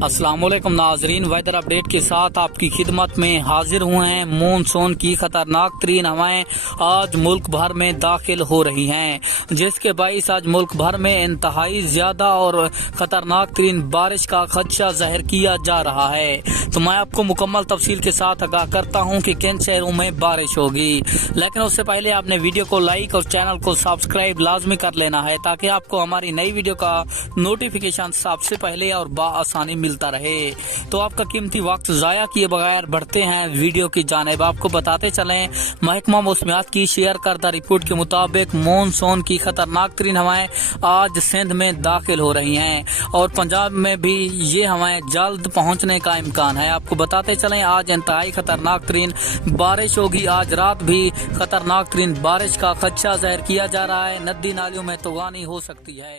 अस्सलाम वालेकुम नाजरीन, वेदर अपडेट के साथ आपकी खिदमत में हाजिर हुए हैं। मानसून की खतरनाक तरीन हवाएं आज मुल्क भर में दाखिल हो रही हैं, जिसके बाईस आज मुल्क भर में इंतहाई ज्यादा और खतरनाक तरीन बारिश का खदशा जाहिर किया जा रहा है। तो मैं आपको मुकम्मल तफसील के साथ आगाह करता हूँ कि किन शहरों में बारिश होगी, लेकिन उससे पहले आपने वीडियो को लाइक और चैनल को सब्सक्राइब लाजमी कर लेना है, ताकि आपको हमारी नई वीडियो का नोटिफिकेशन सबसे पहले और बाआसानी मिलता रहे। तो आपका कीमती वक्त जाया किए बगैर बढ़ते हैं वीडियो की जानिब। आपको बताते चलें, महकमा मौसमियात की शेयर करदा रिपोर्ट के मुताबिक मानसून की खतरनाक तरीन हवाएं आज सिंध में दाखिल हो रही हैं और पंजाब में भी ये हवाएं जल्द पहुंचने का इम्कान है। आपको बताते चलें, आज इंतहाई खतरनाक तरीन बारिश होगी। आज रात भी खतरनाक तरीन बारिश का खदशा जाहिर किया जा रहा है। नदी नालियों में तूफानी हो सकती है।